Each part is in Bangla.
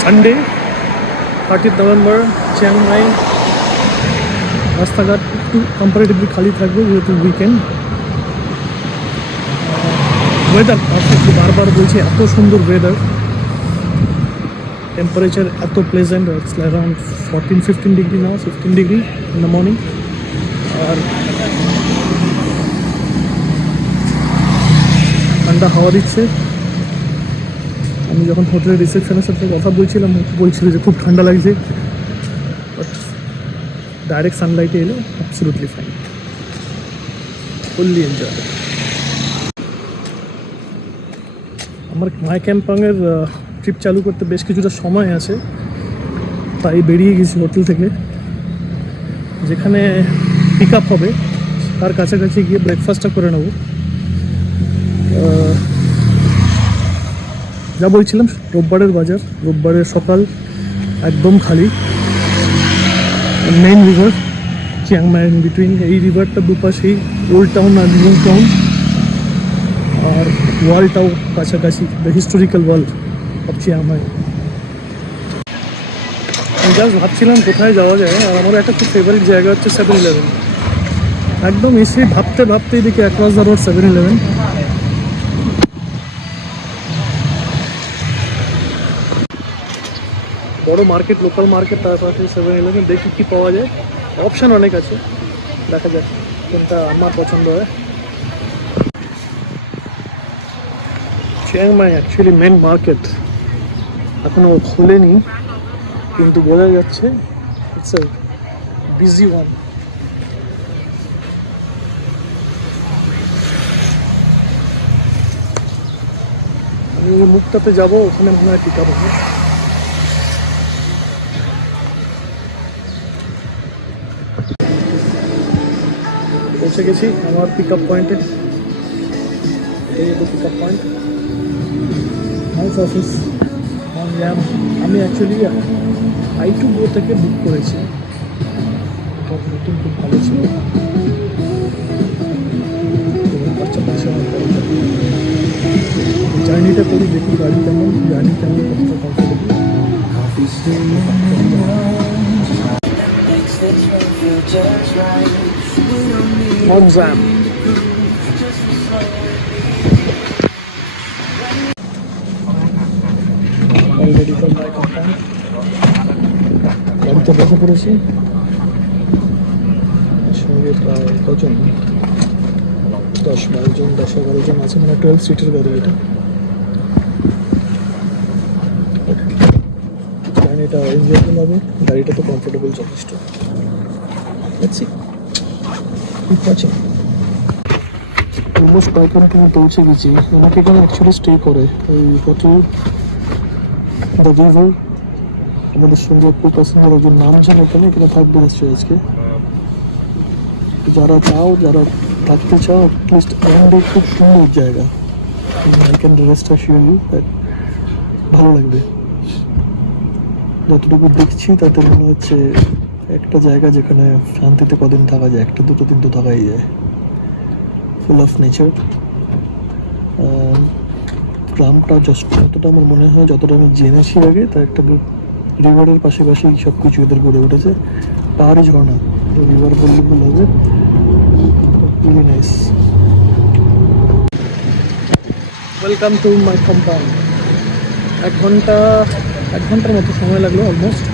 সানডে 30 নভেম্বর চিয়াংমাই রাস্তাঘাট একটু কম্পারেটিভলি খালি থাকবে যেহেতু উইকেন্ড। ওয়েদার পারফেক্টলি, বারবার বলছি এত সুন্দর ওয়েদার, টেম্পারেচার এত pleasant, it's around 14-15 degree now, 15 degree in the morning. আর ঠান্ডা হাওয়া দিচ্ছে। আমি যখন হোটেলের রিসেপশনের সাথে কথা বলছিলাম বলছিল যে খুব ঠান্ডা লাগছে, বাট ডাইরেক্ট সানলাইটে এলে অ্যাবসলিউটলি ফাইন, ফুললি এনজয়। আমার মাই ক্যাম্পাংয়ের ট্রিপ চালু করতে বেশ কিছুটা সময় আছে, তাই বেরিয়ে গেছি হোটেল থেকে। যেখানে পিক আপ হবে তার কাছাকাছি গিয়ে ব্রেকফাস্টটা করে নেব। যা বলছিলাম, রোববারের বাজার, রোববারের সকাল একদম খালি। Main river Chiang Mai in between, এই রিভারটা দুপাশেই ওল্ড টাউন আর নিউ টাউন, আর ওয়ালটাও কাছাকাছি, the historical wall of Chiang Mai. আমি জাস্ট ভাবছিলাম কোথায় যাওয়া যায়, আর আমার একটা খুব ফেভারিট জায়গা হচ্ছে 7-Eleven। একদম এসে ভাবতে ভাবতে এদিকে অ্যাক্রস দ্য রোড 7-Eleven। বড় মার্কেট, লোকাল মার্কেট, তার পাশে 7-Eleven। দেখি কি পাওয়া যায়, অপশান অনেক আছে, দেখা যাক কোনটা আমার পছন্দ হয়। চিয়াংমাই অ্যাকচুয়ালি মেন মার্কেট এখনও খুলেনি, কিন্তু বোঝা যাচ্ছে ইটস এ বিজি ওয়ান। আমি ওই মুখটাতে যাবো, ওখানে মনে হয় পিক আপ হবে। পৌঁছে গেছি আমার পিক আপ পয়েন্টে। এই pick up point, house office. আমি অ্যাকচুয়ালি I2GO থেকে বুক করেছি, নতুন খুব ভালো ছিল। জার্নিটা করি, দেখি গাড়ি কেমন, জার্নি কেমন, কতটা comfortable. Homzam. Already from my compound. গাড়িতে বসে পড়েছি, সঙ্গে প্রায় কজন, 10-12 জন, 10-11 জন আছে, মানে 12 সিটের গাড়ি এটা। জার্নিটা এনজয়েবল হবে, গাড়িটা তো কমফোর্টেবল যথেষ্ট। Let's see. Keep watching. Almost পাইকারাকে আমি পৌঁছে গেছি। ওনাকে এখানে অ্যাকচুয়ালি স্টে করে ওই হোটেল দ্য রিভার। আমাদের সঙ্গে খুব পছন্দের একজন নাম জানে, এখানে থাকবে নিশ্চয়ই আজকে। যারা চাও, যারা থাকতে চাও, অ্যাটলিস্ট এন্ডে খুব সুন্দর জায়গা। I can rest assure you that ভালো লাগবে। যতটুকু দেখছি তাতে মনে হচ্ছে একটা জায়গা যেখানে শান্তিতে কদিন থাকা যায়, 1-2 দিন তো থাকাই যায়। Full of nature. গ্রামটা যতটা আমার মনে হয়, যতটা আমি জেনেছি আগে, তা একটা রিভারের পাশাপাশি সব কিছু এদের গড়ে উঠেছে। পাহাড়ি ঝর্ণা, রিভার বললে ভুল হবে। Very nice. Welcome to my compound. 1 ঘন্টার মতো সময় লাগলো, অলমোস্ট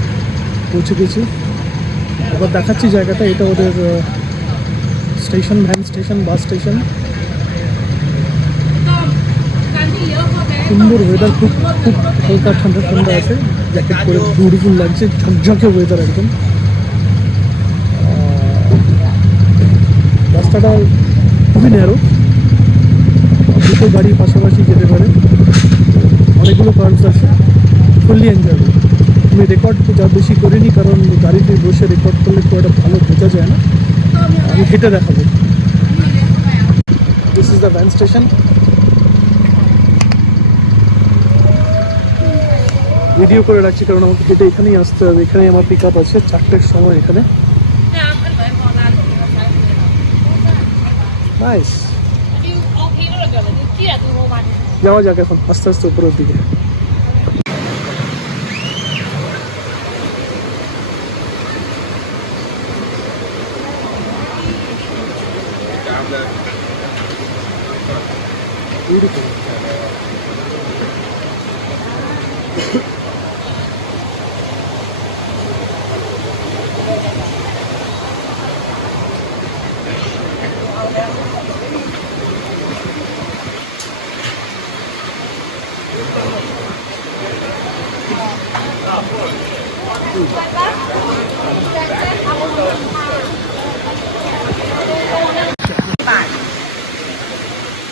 পৌঁছে গেছি। এবার দেখাচ্ছি জায়গাটা। এটা ওদের station, van station, bus station. সুন্দর ওয়েদার, খুব খুব হালকা ঠান্ডা ঠান্ডা আছে, জ্যাকেট পরে বিউটিফুল লাগছে, ঝকঝকে ওয়েদার একদম। রাস্তাটা খুবই ন্যারো, দুটো গাড়ি পাশাপাশি যেতে পারে, অনেকগুলো কার্ভস আছে, ফুললি এনজয়েবল। আমি রেকর্ড যা বেশি করিনি, কারণ গাড়িতে বসে রেকর্ড করলে খুব একটা ভালো বোঝা যায় না। আমি হেঁটে দেখাবো। This is the van station. Video করে রাখছি কারণ আমাকে হেঁটে এখানেই আসতে হবে। এখানেই আমার পিক আপ আছে 4টের সময় এখানে। নাইস। যাওয়া যাক এখন আস্তে আস্তে উপরের দিকে।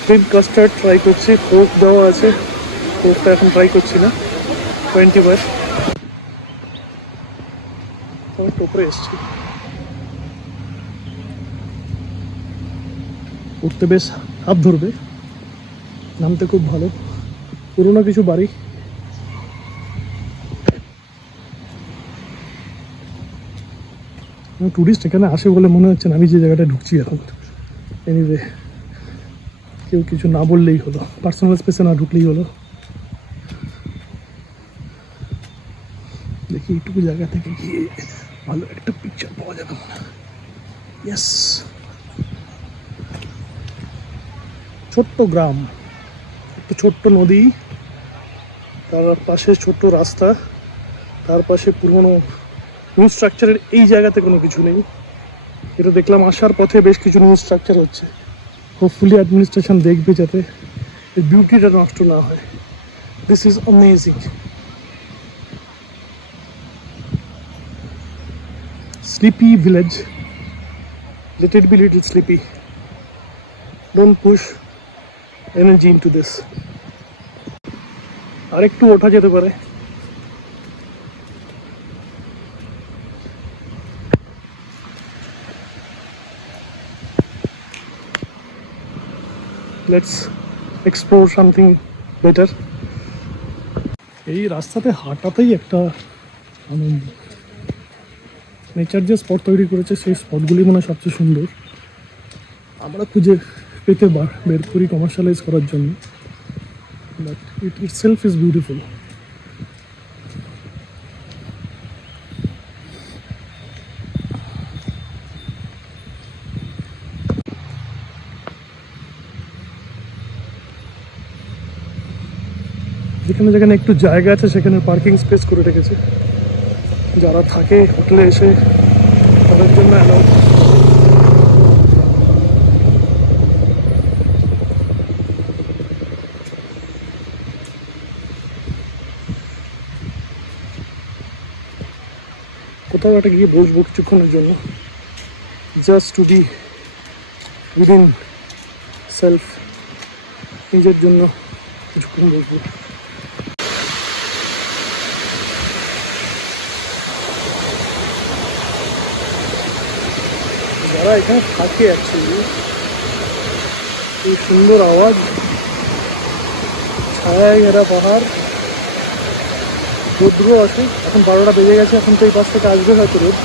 ক্রিম কাস্টার্ড ট্রাই করছি, কোক দেওয়া আছে, কোকটা এখন ট্রাই করছি না। 20 বার টোপরে এসছি, উঠতে বেশ হাত ধরবে, নামতে খুব ভালো। পুরোনো কিছু বাড়ি, টুরিস্ট এখানে আসে বলে মনে হচ্ছে না। আমি যে জায়গাটা ঢুকছি এখন, এনিওয়ে কেউ কিছু না বললেই হলো, পার্সোনাল স্পেসে না ঢুকলেই হলো। দেখি এইটুকু জায়গা থেকে গিয়ে ভালো একটা পিকচার পাওয়া যাবে মনে হয়। ইয়েস, ছোট্ট গ্রাম, একটা ছোট্ট নদী, তার পাশে ছোট্ট রাস্তা, তার পাশে পুরনো নিউ স্ট্রাকচারের এই জায়গাতে কোনো কিছু নেই। এটা দেখলাম আসার পথে বেশ কিছু নিউ স্ট্রাকচার হচ্ছে, হোপফুলি অ্যাডমিনিস্ট্রেশন দেখবে যাতে এই বিউটিটা নষ্ট না হয়। This is amazing. Sleepy village, let it be little sleepy, don't push energy into this. আরেকটু ওঠা যেতে পারে। Let's explore something better. এই রাস্তাতে হাঁটাতেই একটা আনন্দ। নেচার যে স্পট তৈরি করেছে সেই স্পটগুলি মনে হয় সবচেয়ে সুন্দর। আমরা খুঁজে পেতে বের করি কমার্শিয়ালাইজ করার জন্য, but it itself is beautiful. যেখানে যেখানে একটু জায়গা আছে সেখানে পার্কিং স্পেস করে রেখেছে, যারা থাকে হোটেলে এসে তাদের জন্য অ্যালাউ। কোথাও একটা গিয়ে বসবো কিছুক্ষণের জন্য, just to be within self, নিজের জন্য কিছুক্ষণ বসবো। যারা এখানে থাকে অ্যাকচুয়ালি, এই সুন্দর আওয়াজ, ছায়ায় ঘেরা পাহাড়, রৌদ্র আছে। এখন 12টা বেজে গেছে, এখন তো এই পাশ থেকে আসবে হয়তো রোদ।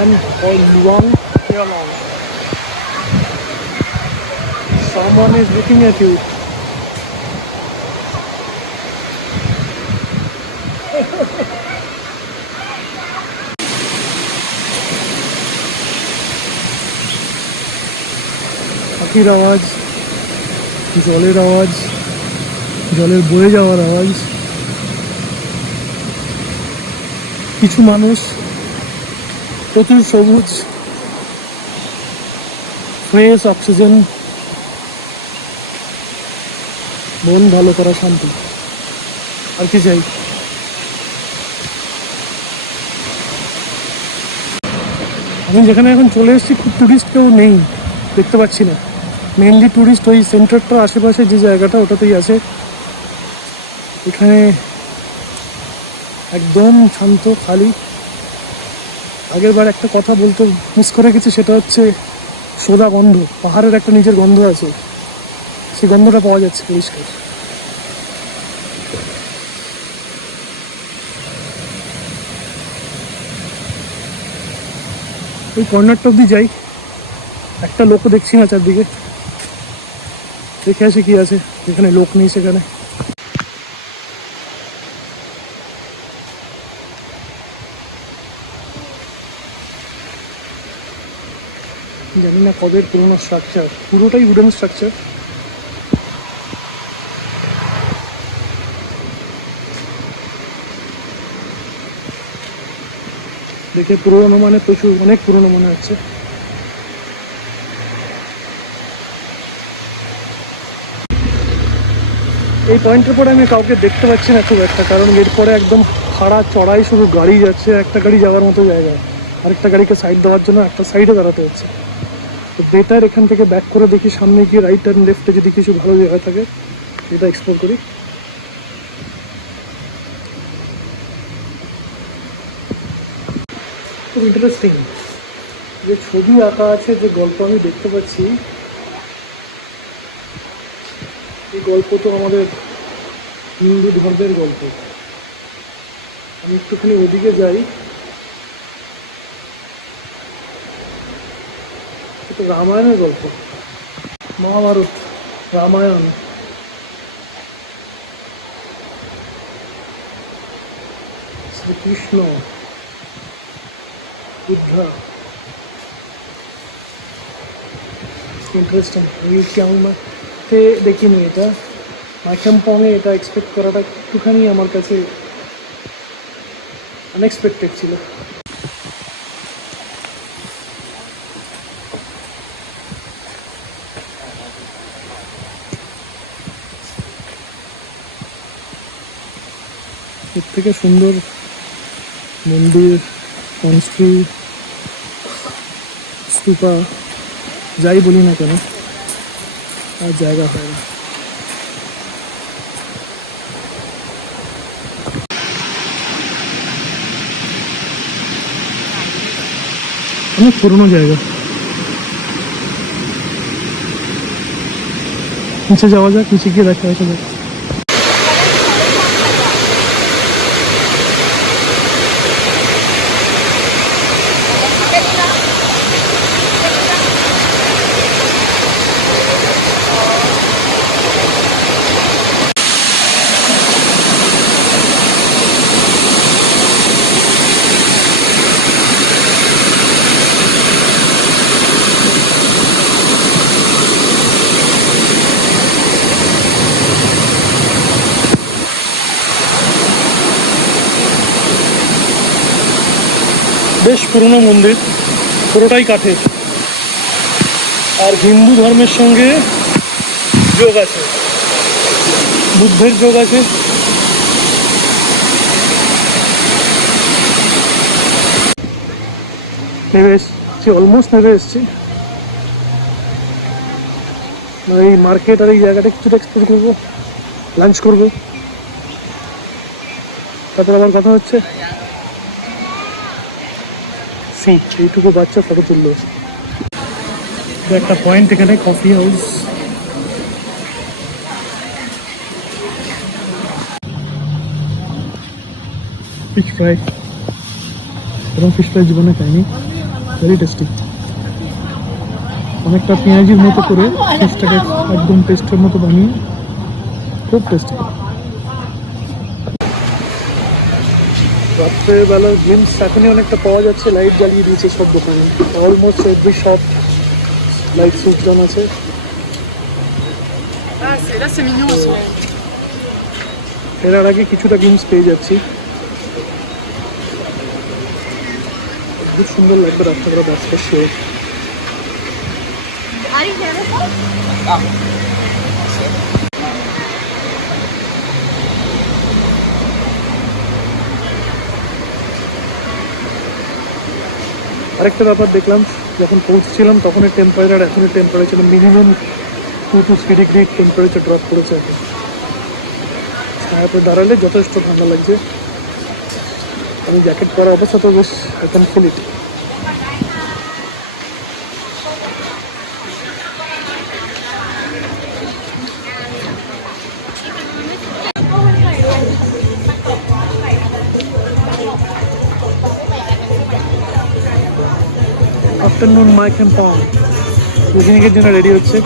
And for long, here long. Someone is looking at you. পাখির আওয়াজ, জলের আওয়াজ, জলের বয়ে যাওয়ার আওয়াজ, কিছু মানুষ, প্রচুর সবুজ, ফ্রেশ অক্সিজেন, মন ভালো করা শান্তি, আর কি চাই। আমি যেখানে এখন চলে এসেছি খুব টুরিস্ট কেউ নেই, দেখতে পাচ্ছি না। মেনলি টুরিস্ট ওই সেন্টারটার আশেপাশে যে জায়গাটা ওটাতেই আছে। এখানে একদম শান্ত, খালি। আগের বার একটা কথা বলতে মিস করে গেছি, সেটা হচ্ছে সোদা গন্ধ। পাহাড়ের একটা নিজের গন্ধ আছে, সেই গন্ধটা পাওয়া যাচ্ছে পরিষ্কার। ওই কর্নারটা অব্দি যাই, একটা লোকও দেখছি না চারদিকে। দেখে আসি কি আছে, যেখানে লোক নেই সেখানে। জানি না কবের পুরোনো স্ট্রাকচার, পুরোটাই উডেন স্ট্রাকচার। দেখে পুরোনো মানে প্রচুর, অনেক পুরোনো মনে হচ্ছে। এই পয়েন্টের পরে আমি কাউকে দেখতে পাচ্ছি না খুব একটা, কারণ এরপরে একদম খাড়া চড়াই, শুধু গাড়ি যাচ্ছে, একটা গাড়ি যাওয়ার মতো জায়গায়, আরেকটা গাড়িকে সাইড দেওয়ার জন্য একটা সাইডে দাঁড়াতে হচ্ছে। তো বেটার এখান থেকে ব্যাক করে দেখি সামনে গিয়ে রাইট অ্যান্ড লেফটে যদি কিছু ভালো জায়গা থাকে এটা এক্সপ্লোর করি। খুব ইন্টারেস্টিং যে ছবি আঁকা আছে, যে গল্প আমি দেখতে পাচ্ছি, এই গল্প তো আমাদের হিন্দু ধর্মের গল্প। আমি একটুখানি ওদিকে যাই, এটা রামায়ণের গল্প, মহাভারত, রামায়ণ। শ্রীকৃষ্ণ, বুদ্ধা, ইন্টারেস্টিং। আমি কেমনতে দেখিনি এটা, মাইকামপংয়ে এটা এক্সপেক্ট করাটা একটুখানি আমার কাছে আনএক্সপেক্টেড ছিল। এর থেকে সুন্দর মন্দির, কনস্ট্রু, স্তূপা, যাই বলি না কেন, আর জায়গা হয় না। অনেক পুরোনো জায়গা। নিচে যাওয়া যাক, নিচে গিয়ে দেখা আসা যাক। বেশ পুরনো মন্দির, পুরোটাই কাঠের, আর হিন্দু ধর্মের সঙ্গে যোগ আছে, বুদ্ধের যোগ আছে। নেমে এসছি, অলমোস্ট নেমে এসছি। এই মার্কেট আর এই জায়গাটা কিছুটা এক্সপ্লোর করবো, লাঞ্চ করবো, তারপর আবার কথা হচ্ছে। এইটুকু বাচ্চা ফটো তুললো। একটা পয়েন্ট এখানে, কফি হাউস। ফিশ ফ্রাই, এরকম ফিশ ফ্রাই জীবনে খাইনি, ভেরি টেস্টি। অনেকটা পেঁয়াজির মতো করে ফিশটাকে একদম পেস্টের মতো বানিয়ে, খুব টেস্টি। রাত্রেবেলার গেমস এখনই অনেকটা পাওয়া যাচ্ছে, লাইট জ্বালিয়ে দিয়েছে সব দোকানে, almost every shop light switch on আছে। ফেরার আগে কিছুটা গেমস পেয়ে যাচ্ছি। খুব সুন্দর লাগবে রাত্রেবেলা বাসটা শো। আরেকটা ব্যাপার দেখলাম, যখন পৌঁছেছিলাম তখনের টেম্পারেচার এখনের temperature minimum 2 to 3 degree temperature drop করেছে। ছায়াতে দাঁড়ালে যথেষ্ট ঠান্ডা লাগছে। আমি জ্যাকেট পরা অবস্থাতেও বেশ I can feel it. Afternoon মাইকামপং ইভিনিংয়ের জন্য রেডি হচ্ছে।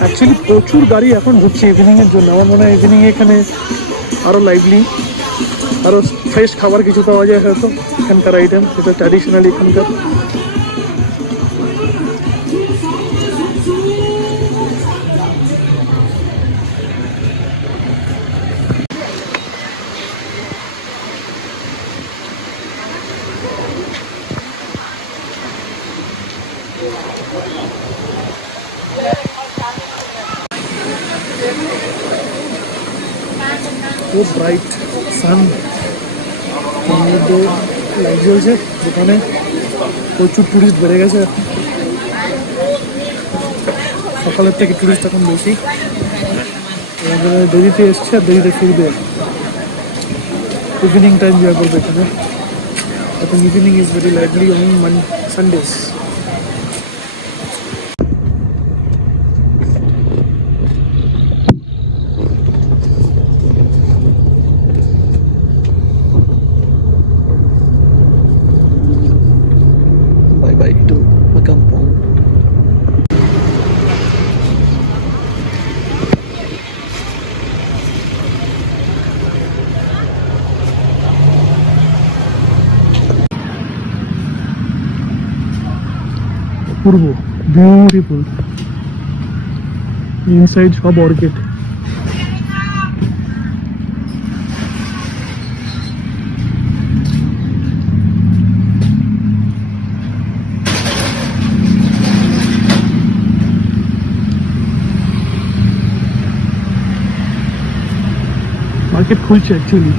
অ্যাকচুয়ালি প্রচুর গাড়ি এখন ঢুকছে ইভিনিংয়ের জন্য। আমার মনে হয় ইভিনিংয়ে এখানে আরও লাইভলি, আরও ফ্রেশ খাবার কিছু পাওয়া যায় হয়তো এখানকার আইটেম, যেটা ট্র্যাডিশনালি এখানকার। সো ব্রাইট সান, তার মধ্যে লাইট জ্বলছে দোকানে, প্রচুর টুরিস্ট বেড়ে গেছে এখন, সকালের থেকে টুরিস্ট এখন বেশি, দেরিতে এসছে আর দেরিতে ফিরবে, ইভিনিং টাইম যা করবে এখানে, এখন evening is very lively on Sundays. Bye bye to Makampong. Purba beautiful, inside সব অর্কিড। মার্কেট খুলছে অ্যাকচুয়ালি।